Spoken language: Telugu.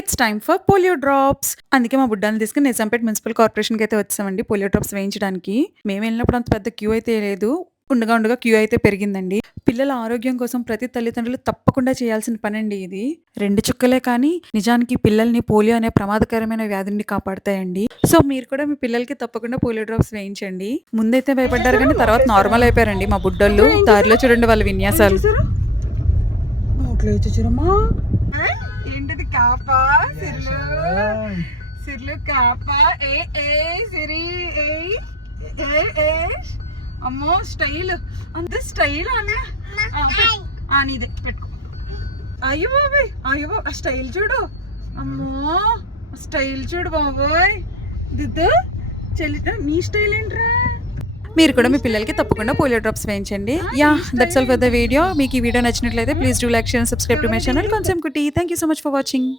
It's time for polio drops. అందుకే మా బుడ్డాన్ని తీసుకొని నిజాంపేట మున్సిపల్ కార్పొరేషన్‌కి అయితే వచ్చామండి పోలియో డ్రాప్స్ వేయించడానికి. మేము వెళ్ళినప్పుడు అంత పెద్ద క్యూ అయితే లేదు. ఉండగా ఉండగా క్యూ అయితే పెరిగిందండి. పిల్లల ఆరోగ్యం కోసం ప్రతి తల్లిదండ్రులు తప్పకుండా చేయాల్సిన పనండి ఇది. 2 చుక్కలే కానీ నిజానికి పిల్లల్ని పోలియో అనే ప్రమాదకరమైన వ్యాధి నుండి కాపాడతాయండి. సో మీరు కూడా మీ పిల్లలకి తప్పకుండా పోలియో డ్రాప్స్ వేయించండి. ముందైతే భయపడ్డారు కానీ తర్వాత నార్మల్ అయిపోయారండి మా బుడ్డోళ్ళు. దారిలో చూడండి వాళ్ళ విన్యాసాలు. నోట్లో చూరమ్మా ఏంటిది కాపా సిర్లు సిర్లు కాపా ఏ ఏ సిరి ఏ ఏ ఏ అమ్మో స్టైల్ అంత స్టైల్ అన్న నీదే పెట్టుకో. అయ్యో బాబాయ్ అయ్యో ఆ స్టైల్ చూడు అమ్మో స్టైల్ చూడు బాబోయ్ దిద్దు చెల్లి నీ స్టైల్ ఏంట్రా. మీరు కూడా మీ పిల్లలకి తప్పకుండా పోలియో డ్రాప్స్ వేయించండి. Yeah that's all for the video. మీకు ఈ వీడియో నచ్చినట్లయితే please do like share and subscribe to my channel కొంచెం కుట్టి. Thank you so much for watching.